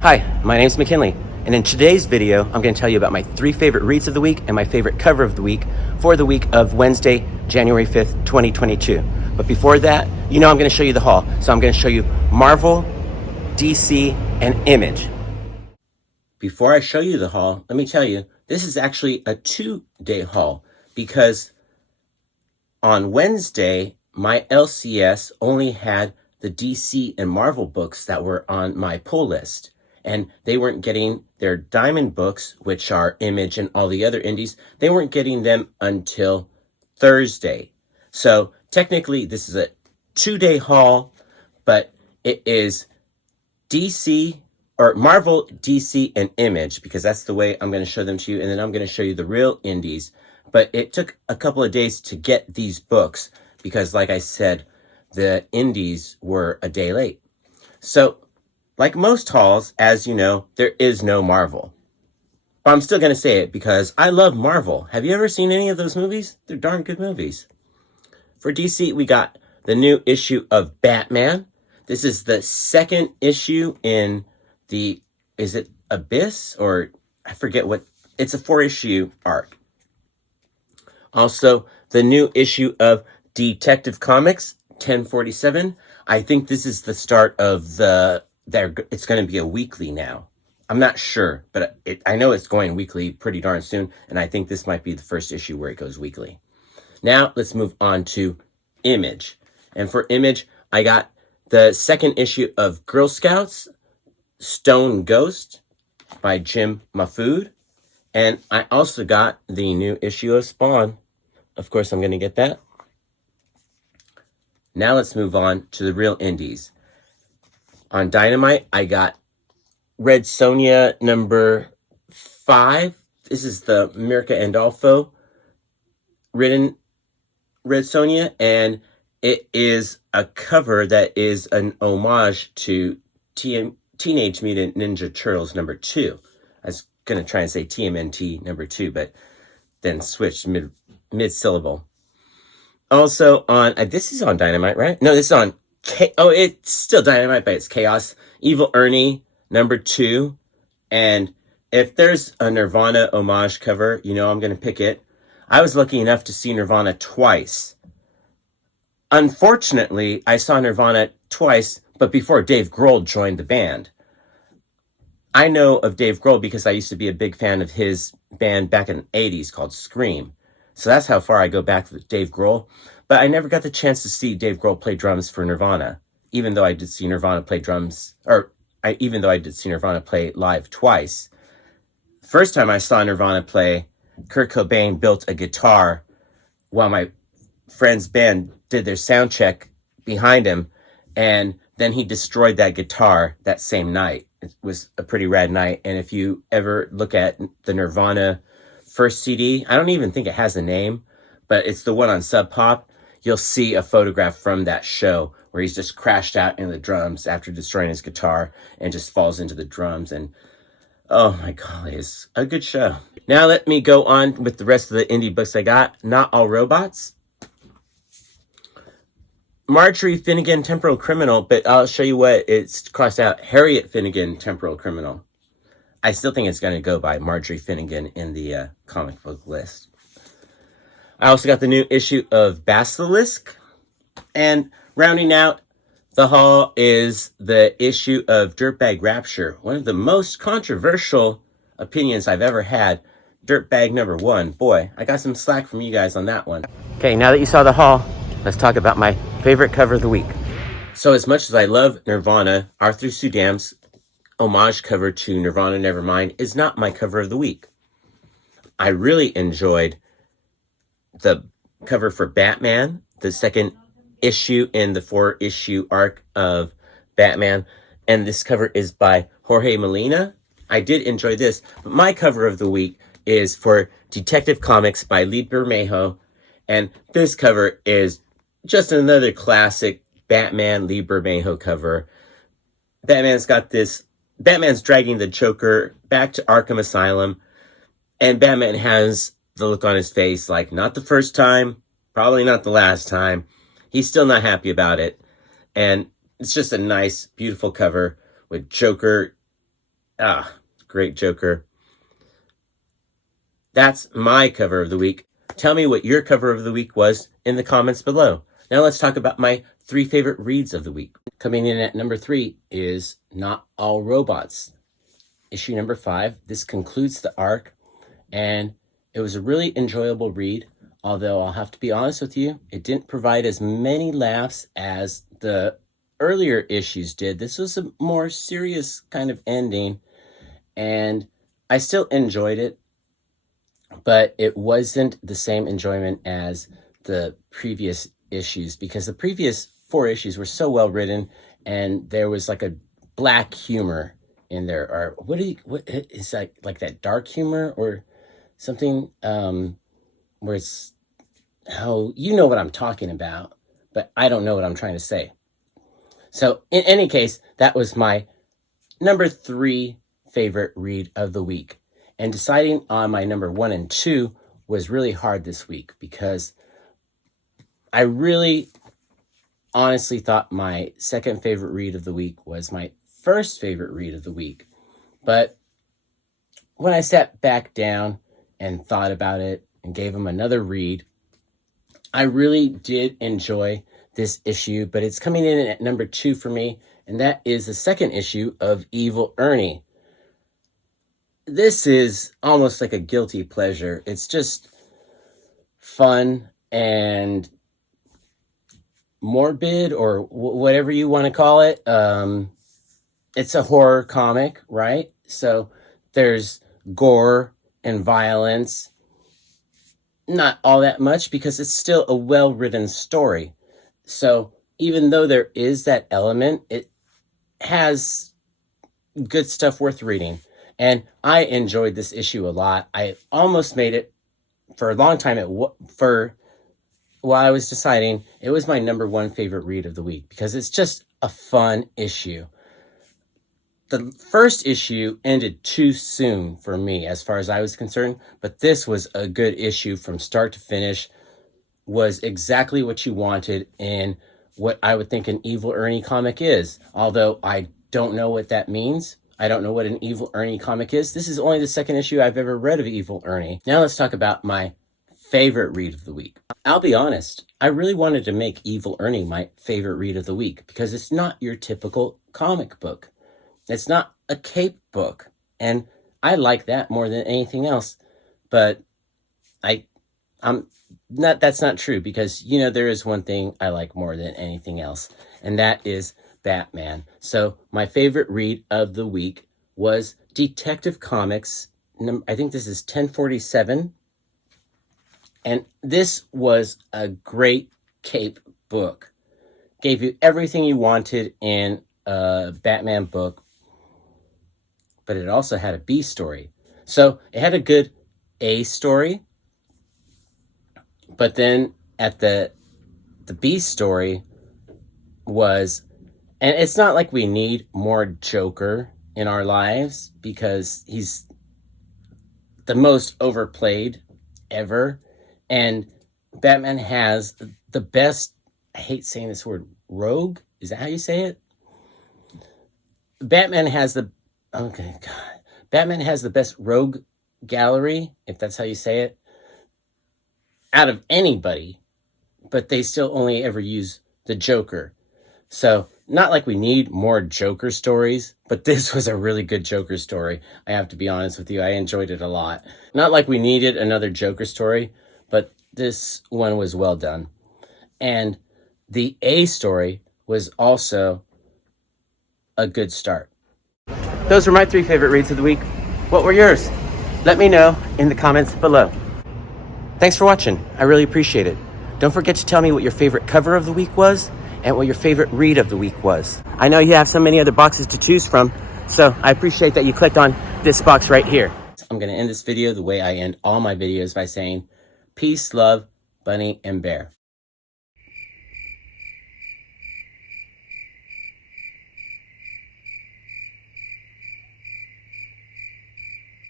Hi, my name's McKinley, and in today's video, I'm going to tell you about my 3 favorite reads of the week and my favorite cover of the week for the week of Wednesday, January 5th, 2022. But before that, I'm going to show you the haul. So I'm going to show you Marvel, DC, and Image. Before I show you the haul, let me tell you, this is actually a 2-day haul because on Wednesday, my LCS only had the DC and Marvel books that were on my pull list. And they weren't getting their Diamond books, which are Image and all the other indies. They weren't getting them until Thursday. So technically, this is a 2-day haul, but it is DC or Marvel, DC, and Image, because that's the way I'm going to show them to you. And then I'm going to show you the real indies. But it took a couple of days to get these books because, like I said, the indies were a day late. So, like most hauls, as you know, there is no Marvel. But I'm still going to say it because I love Marvel. Have you ever seen any of those movies? They're darn good movies. For DC, we got the new issue of Batman. This is the second issue in the, is it Abyss? Or I forget what, it's a 4-issue arc. Also, the new issue of Detective Comics, 1047. I think this is the start of it's going to be a weekly now. I'm not sure, but I know it's going weekly pretty darn soon, and I think this might be the first issue where it goes weekly. Now, let's move on to Image. And for Image, I got the second issue of Girl Scouts, Stone Ghost by Jim Mahfood. And I also got the new issue of Spawn. Of course, I'm going to get that. Now let's move on to the real indies. On Dynamite, I got Red Sonja number 5. This is the Mirka Andolfo written Red Sonja, and it is a cover that is an homage to Teenage Mutant Ninja Turtles number 2. I was going to try and say TMNT number 2, but then switched mid-syllable. Also on, this is on Dynamite, right? No, this is on it's still Dynamite, but it's Chaos. Evil Ernie, number 2. And if there's a Nirvana homage cover, I'm going to pick it. I was lucky enough to see Nirvana twice. Unfortunately, I saw Nirvana twice, but before Dave Grohl joined the band. I know of Dave Grohl because I used to be a big fan of his band back in the 80s called Scream. So that's how far I go back with Dave Grohl. But I never got the chance to see Dave Grohl play drums for Nirvana, even though I did see Nirvana play live twice. First time I saw Nirvana play, Kurt Cobain built a guitar while my friend's band did their sound check behind him, and then he destroyed that guitar that same night. It was a pretty rad night, and if you ever look at the Nirvana first CD, I don't even think it has a name, but it's the one on Sub Pop. You'll see a photograph from that show where he's just crashed out in the drums after destroying his guitar and just falls into the drums. And oh my God, it's a good show. Now let me go on with the rest of the indie books I got. Not All Robots. Marjorie Finnegan, Temporal Criminal, but I'll show you what it's crossed out. Harriet Finnegan, Temporal Criminal. I still think it's going to go by Marjorie Finnegan in the comic book list. I also got the new issue of Basilisk. And rounding out the haul is the issue of Dirtbag Rapture. One of the most controversial opinions I've ever had. Dirtbag number 1. Boy, I got some slack from you guys on that one. Okay, now that you saw the haul, let's talk about my favorite cover of the week. So as much as I love Nirvana, Arthur Sudam's homage cover to Nirvana Nevermind is not my cover of the week. I really enjoyed the cover for Batman, the second issue in the 4-issue arc of Batman, and this cover is by Jorge Molina. I did enjoy this, but my cover of the week is for Detective Comics by Lee Bermejo, and this cover is just another classic Batman Lee Bermejo cover. Batman's dragging the Joker back to Arkham Asylum, and Batman has the look on his face like, not the first time, probably not the last time. He's still not happy about it. And it's just a nice, beautiful cover with Joker Great Joker. That's my cover of the week. Tell me what your cover of the week was in the comments below. Now let's talk about my 3 favorite reads of the week. Coming in at number 3 is Not All Robots, issue number 5. This concludes the arc, and it was a really enjoyable read, although I'll have to be honest with you, it didn't provide as many laughs as the earlier issues did. This was a more serious kind of ending, and I still enjoyed it, but it wasn't the same enjoyment as the previous issues, because the previous 4 issues were so well written, and there was like a black humor in there, or what is that, like that dark humor or something, where it's, oh, you know what I'm talking about, but I don't know what I'm trying to say. So in any case, that was my number 3 favorite read of the week. And deciding on my number 1 and 2 was really hard this week, because I really honestly thought my second favorite read of the week was my first favorite read of the week. But when I sat back down and thought about it and gave him another read, I really did enjoy this issue, but it's coming in at number 2 for me, and that is the second issue of Evil Ernie. This is almost like a guilty pleasure. It's just fun and morbid, or whatever you want to call it. It's a horror comic, right? So there's gore and violence. Not all that much, because it's still a well-written story. So even though there is that element, it has good stuff worth reading. And I enjoyed this issue a lot. I almost made it for a long time. While I was deciding, it was my number 1 favorite read of the week, because it's just a fun issue. The first issue ended too soon for me as far as I was concerned, but this was a good issue from start to finish. Was exactly what you wanted in what I would think an Evil Ernie comic is. Although I don't know what that means. I don't know what an Evil Ernie comic is. This is only the second issue I've ever read of Evil Ernie. Now let's talk about my favorite read of the week. I'll be honest, I really wanted to make Evil Ernie my favorite read of the week, because it's not your typical comic book. It's not a cape book, and I like that more than anything else. But that's not true, because, you know, there is one thing I like more than anything else, and that is Batman. So my favorite read of the week was Detective Comics. I think this is 1047. And this was a great cape book. Gave you everything you wanted in a Batman book, but it also had a B story. So it had a good A story, but then at the B story was, and it's not like we need more Joker in our lives, because he's the most overplayed ever. And Batman has the best, I hate saying this word, rogue? Is that how you say it? Batman has the best rogue gallery, if that's how you say it, out of anybody, but they still only ever use the Joker. So not like we need more Joker stories, but this was a really good Joker story. I have to be honest with you. I enjoyed it a lot. Not like we needed another Joker story, but this one was well done. And the A story was also a good start. Those were my 3 favorite reads of the week. What were yours? Let me know in the comments below. Thanks for watching. I really appreciate it. Don't forget to tell me what your favorite cover of the week was and what your favorite read of the week was. I know you have so many other boxes to choose from, so I appreciate that you clicked on this box right here. I'm going to end this video the way I end all my videos, by saying peace, love, Bunny, and Bear.